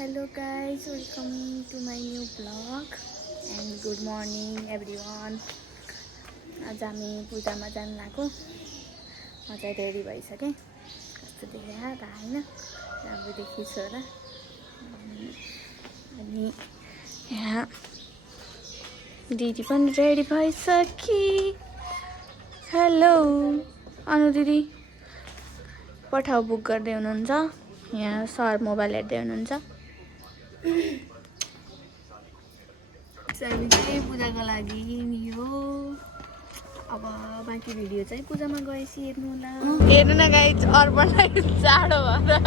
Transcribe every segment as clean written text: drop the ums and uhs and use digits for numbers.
Hello guys, welcome to my new vlog and good morning everyone. आज हामी पूजामा जान लाग्यो। म चाहिँ रेडी भइसकेँ। कस्तो देखिया त हैन? राम्रो देखिन्छ होला। अनि यहाँ दिदी पनि रेडी भइसकी। हेलो अनु दिदी पठाउ बुक गर्दै हुनुहुन्छ। यहाँ सर मोबाइल हेर्दै हुनुहुन्छ। हामी चाहिँ पूजाको लागि यो अब बाँकी भिडियो चाहिँ पूजामा गएपछि हेर्नु होला। हेर्नु न गाइस अर्पणलाई जाडो भएर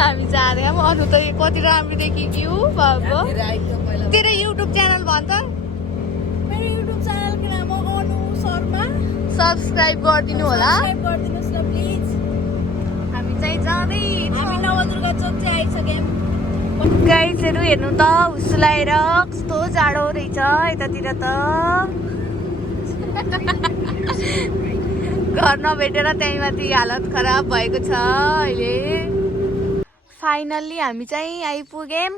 हामी जाँदैछौँ। अनु त कति राम्रो देखियो बाबु। तेरो युट्युब च्यानल भन त। मेरो युट्युब च्यानलको नाम हो अनु शर्मा। सब्स्क्राइब गरिदिनु होला। सब्स्क्राइब गरिदिनुस् ल प्लिज। हामी चाहिँ जाँदै हामी नवदुर्गा चोक चाहिँ आइसक्यौँ। गाइसहरू हेर्नु त हुस्लाएर कस्तो जाडो रहेछ यतातिर त। घर नभेटेर त्यही माथि हालत खराब भएको छ अहिले। फाइनल्ली हामी चाहिँ आइपुग्यौँ।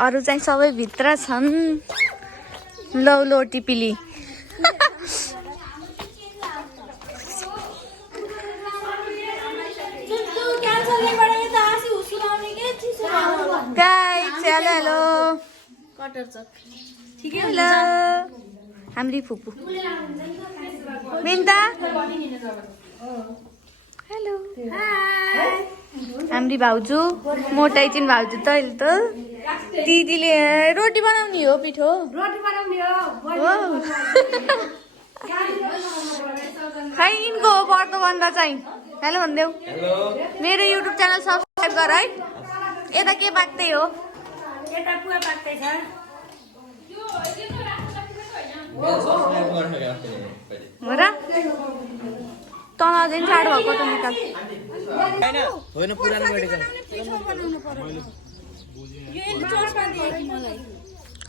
अरू चाहिँ सबै भित्र छन्। लौलो टिपिली हेलो हेलो हाम्री फुपू बिन्ता हेलो हाम्री भाउजू मोटाइ चाहिँ भाउजू त अहिले त दिदीले रोटी बनाउने हो पिठो रोटी बनाउने हो खै यिनको हो पर्दो भन्दा चाहिँ हेलो भन्देऊ। मेरो युट्युब च्यानल सब्सक्राइब गर है। यता के पाक्दै हो? यता पुवा पाक्दै छ। हो र तँलाई चाहिँ टाढो भएको त निकाल। होइन पुरानो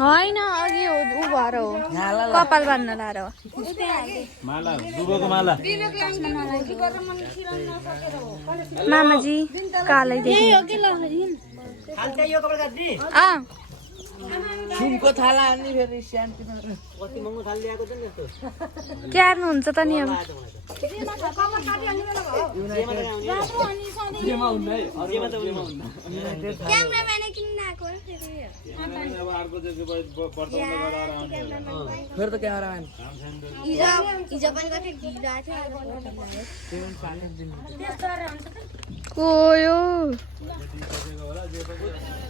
होइन अघि हो ऊ भएर हो कपाल बाँध्न लाएर हो। मामाजी कालै क्यार्नुहुन्छ त नि अब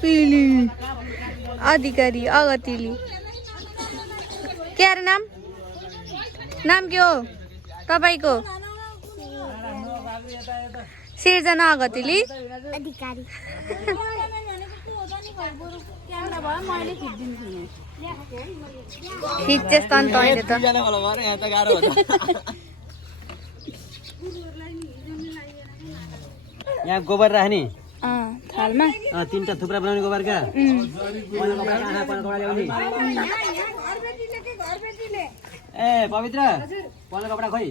पिली अधिकारी अगतिली के अरे नाम नाम के हो तपाईको? सिर्जना अगतिली अधिकारी। खिच्चेस् त अन्त अहिले त यहाँ गोबर राख्ने थालमा तीनटा थुप्रा बनाउने गोबरका ए पवित्र पल्लो कपडा खोइ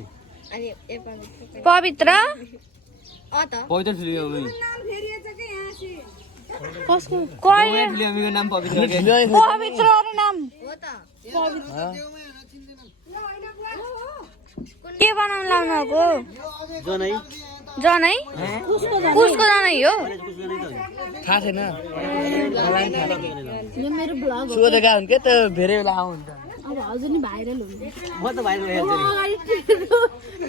पवित्र पवित्र नाम पवित्र पवित्र अरे नाम के बनाउनु लाउनुको? जनै जनै कसको जनै हो थाहा छैन। सोधेका हुन् के त धेरै बेला आउँछ। अब हजुर नि भाइरल हुन्छ। म त भाइरल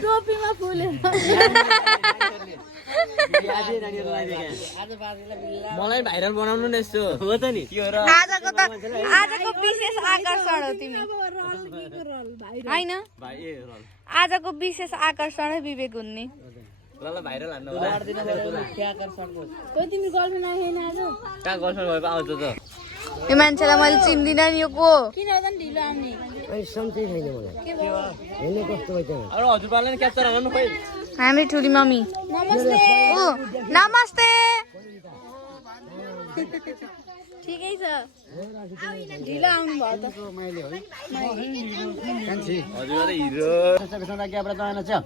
टोपीमा फुलेर मलाई भाइरल बनाउनु न यस्तो हो त नि। आजको विशेष आकर्षण हो तिमी हैन? आजको विशेष आकर्षण विवेक हुन्ने। भाइरल हान्नु तिमी गर्लफ्रेन्ड आएन आज? कहाँ गर्लफ्रेन्ड भएको आउँछ त? यो मान्छेलाई मैले चिन्दिनँ नि यो को? किन ढिलो आउने? अरू हजुरबालाई क्याप्चर हाल्नु खोइ। हामी ठुली मम्मी नमस्ते। नमस्ते ठिकै छ ढिलो आउनु भयो त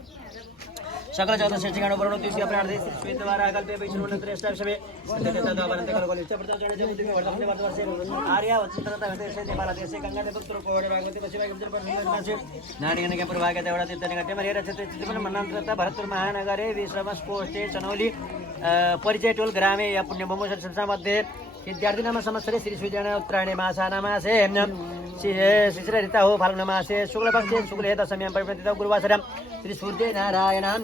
सकल जगत श्रेष्ठ गण वरुण तीस के प्रार्थे श्वेत वारा कल्पे वैष्णव नंतर श्रेष्ठ सभे सत्य तत्व अवरंत करो कोलिच प्रथम चरण जब दिव्य वर्धन वर्ष आर्य वचनत्रता हते से देवाला देशे गंगा दे पुत्र कोड रागवती पश्चिम गंजर पर नाचे नारायण के प्रभाग देवड़ा तीर्थ ने गटे मरे रचते चित्तवन मन्नंत्रता भरतपुर महानगरे विश्रमस कोष्ठे चनौली परिचय टोल ग्रामे या पुण्य भूमि संस्था मध्ये विद्यार्थी नाम संवत्सरे श्री सूर्यन उत्तरायणे मासा मासे शिशिर ऋता हो फाल्गुन मासे शुक्ल पक्षे शुक्ल दशम्यां परिवर्तित गुरुवासरं श्री सूर्य नारायणां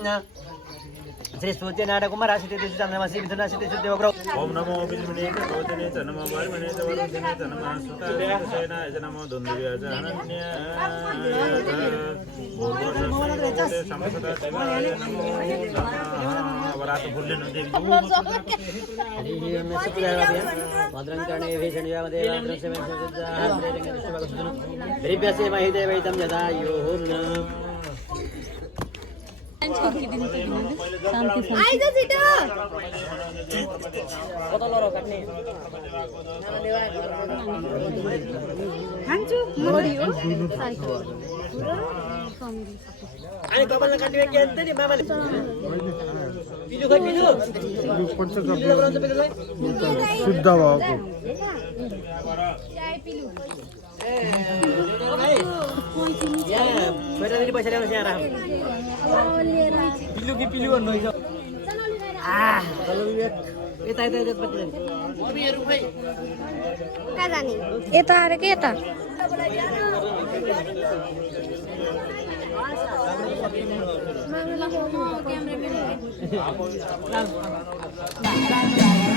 श्री सूर्य नारायण कुमार राशि तेजु चंद्रमासी मिथुन राशि तेजु देवग्रह ओम नमो बिल्मणे भगवते च नमो वर्मणे च वरुणेने च नमः सुतासेनाय च नमो दुन्दुर्याय च अनन्याय भूर्भुवस्सुते समसदा देवाय नमो नमः वरात भुल्लेनु देवी भद्रं कर्णे भीषणियामदेव भद्रं सेवं महिदेवैतं यदा योः आइज छिटो खान्छु मोडी हो अनि कपालमा काट्ने के अन्त नि मामाले पिलु खै पिलु शुद्ध भएको छोराले पैसा ल्याउनु यहाँ राख पिलु कि पिलु भन्नु हुन्छ यता यता यता कहाँ जाने यता आएर के यता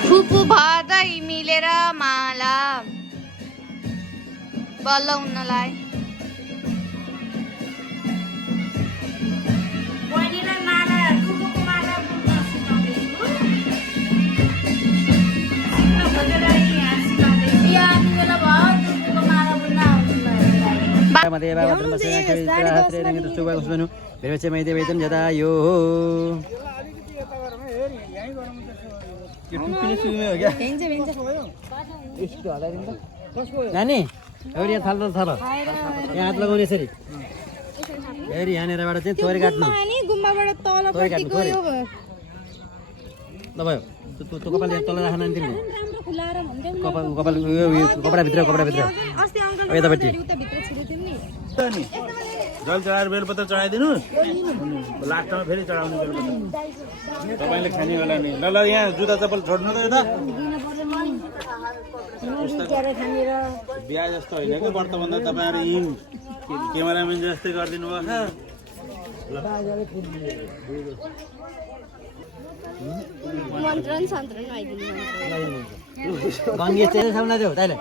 फुपू भदै मिलेर माला बल्लाउनलाई नानी एउटा यहाँ थाल्दा थाल यहाँ हात लगाउने यसरी हेरी यहाँनिरबाट चाहिँ थोरै काट्नु गुम्बाबाट तलपट्टि गयो ल भयो त्यो कपाल तल राख्न नि तिमीले कपाल कपडाभित्र यतापट्टि जल चढाएर बेलपत्र चढाइदिनु लास्टमा फेरि चढाउने बेलपत्र तपाईँले खाने बेला नि ल ल यहाँ जुत्ता चप्पल छोड्नु त यता बिहा जस्तो होइन कि व्रतबन्ध तपाईँहरू यी क्यामेराम्यान जस्तै गरिदिनु भएको गङ्गे चाहिँ सामना देऊ तैँले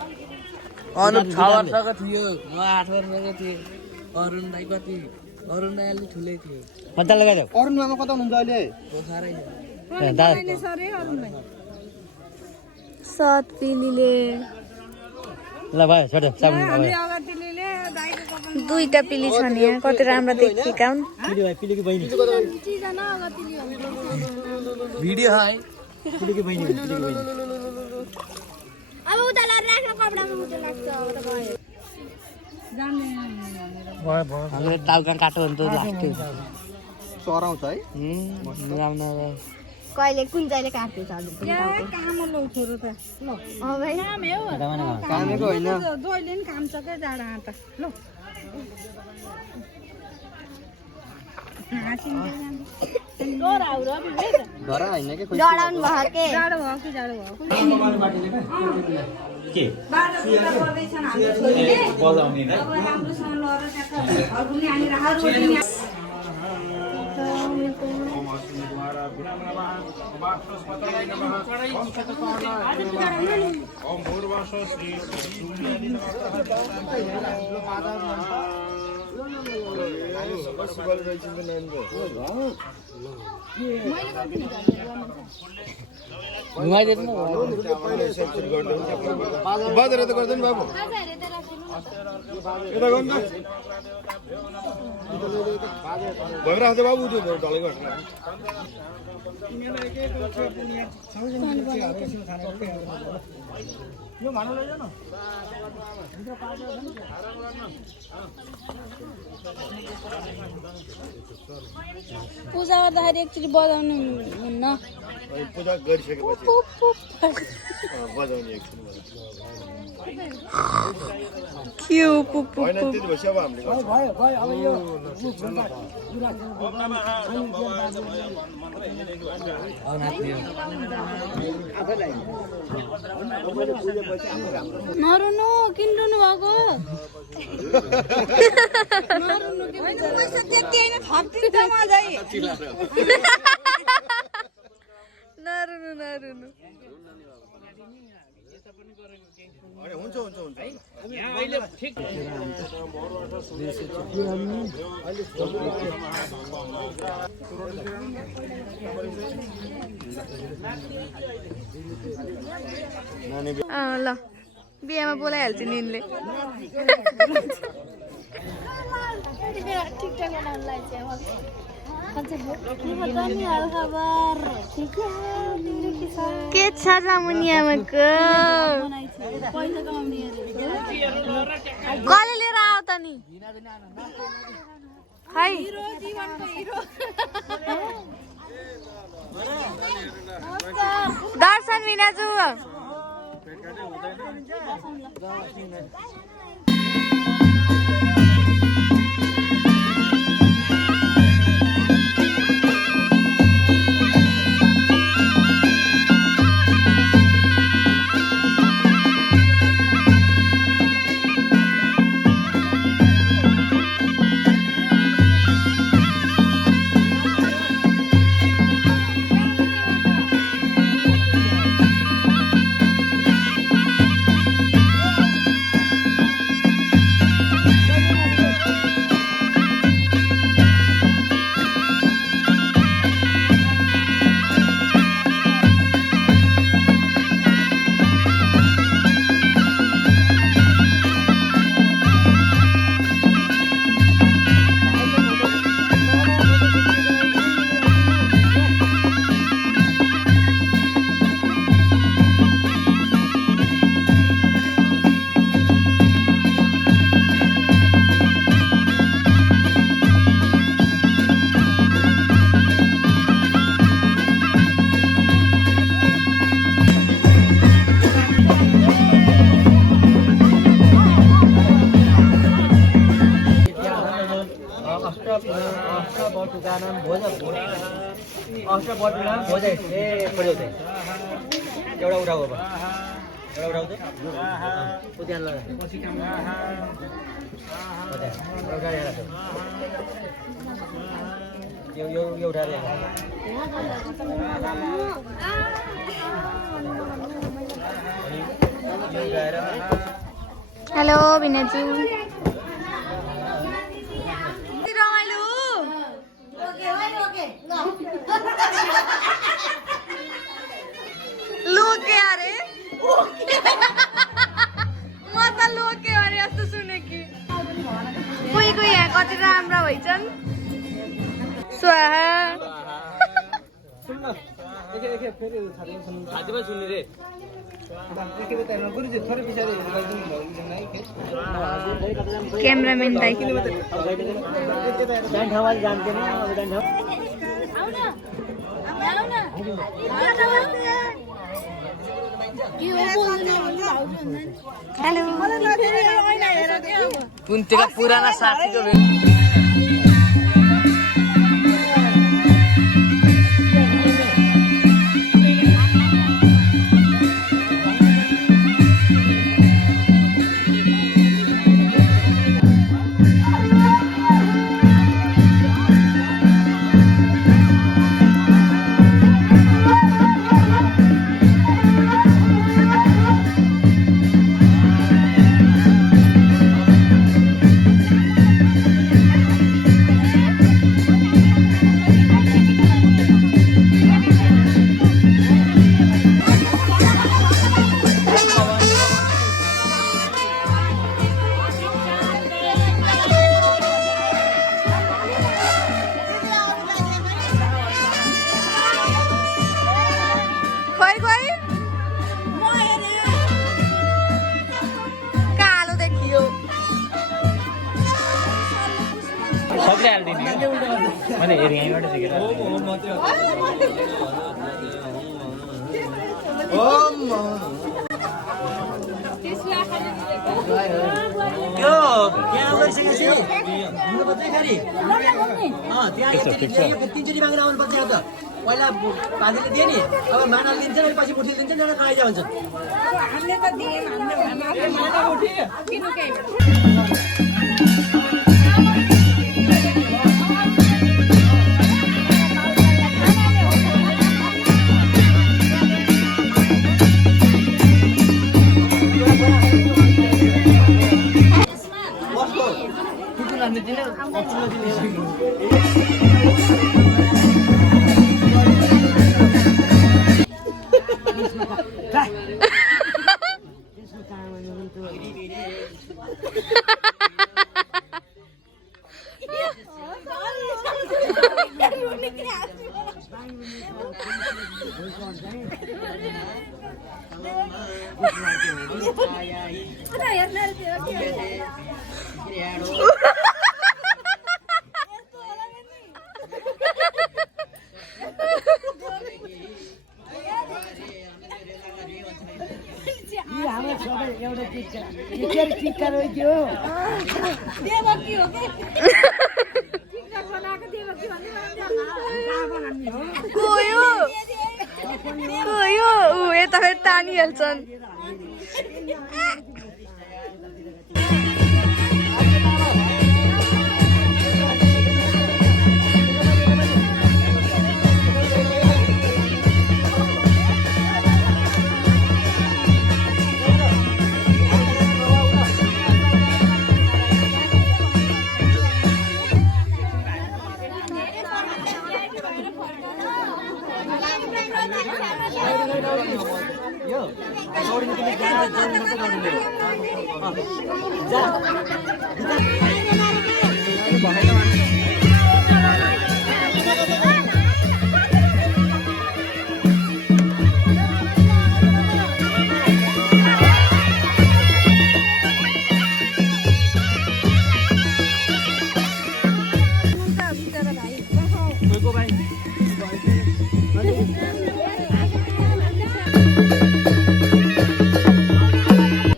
अनुप 6 वर्षको थियो म 8 वर्षको थिएँ अरुण दाइ कति अरुण दाइ अलि ठुलै थियो मजा लगाइदेऊ अरुण मामा कता हुनुहुन्छ अहिले पोखरै सत पिलीले ल भयो छोड दुईटा पिली छ नि यहाँ कति राम्रो देखिएका हुन् पिलीकी बहिनी भिडियो है पिलीकी बहिनी अब उतालाई राख्न कपडामा मुटु लाग्छ अब त भयो हाम्रो टाउका काटो भने त लाग्थ्यो चराउँछ है कहिले कुन चाहिँले काट्दैछ कामेको होइन धरा होइन कि जडाउनु भयो के ओम भूर्भुवस्सु श्री सूर्यादि घुमाइदिनु बजेर त गर्दैन बाबु यता गर्नु त भइरहेको थियो बाबु त्यो ढलै गर्छ पूजा गर्दाखेरि एकचोटि बजाउनु हुन्न पूजा गरिसकेपछि बजाउने एकछिन क्यू पुपु होइन त्यति भएपछि अब हामीले नरुनु किन रुनु भएको नरुनु नरुनु हुन्छ हुन्छ हुन्छ ल बिहामा बोलाइहाल्छ नि यिनले के छ मुनियामाको कसले लिएर आऊ त नि खै दर्शन विनाजु एउटा उठाऊ अब एउटा उठाऊ उद्यान लगा यो उठाएर हेलो विनाजु रमाइलो लोके अरे म त लोके अरे जस्तो सुने कि कोही कोही यहाँ कति राम्रा भइछन् स्वाहा क्यामेराम्यान दाइ हेलो कुन्तीका पुराना साथीको भेट मात्रै हालिदिने मैले हेरेँ यहीँबाट देखेर यो त्यहाँ गइसकेपछि हुनुपर्छ फेरि त्यहाँ तिनचोटि मागेर आउनुपर्छ यहाँ त पहिला पानीले दिए नि अब मानल दिन्छ अनि पछि मुठी दिन्छ नि खाइजा हुन्छ यता फेरि तानिहाल्छन्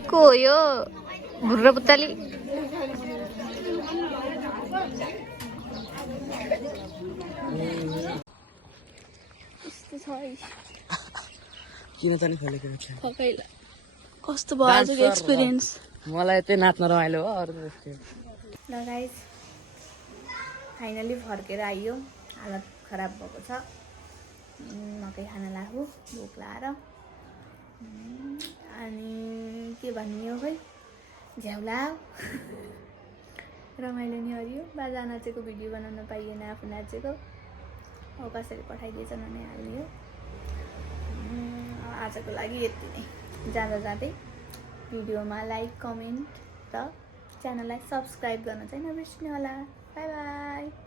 को हो यो भुर्र पुत्ताली किन चाहिँ खोलेको कस्तो भयो आजको एक्सपिरियन्स मलाई चाहिँ नाच्न रमाइलो हो अरू ल गाइस फाइनली फर्केर आइयो हालत खराब भएको छ मकै खान लाग्यो भोक लाएर अनि के भन्ने हो खै झ्याउला रमाइलो नि हरियो बाजा नाचेको भिडियो बनाउन पाइएन आफू नाचेको हो कसरी पठाइदिएछन् भने हाल्ने हो आजको लागि यति नै जाँदा जाँदै भिडियोमा लाइक कमेन्ट र च्यानललाई सब्सक्राइब गर्न चाहिँ नबिर्सिनु होला बाई बाई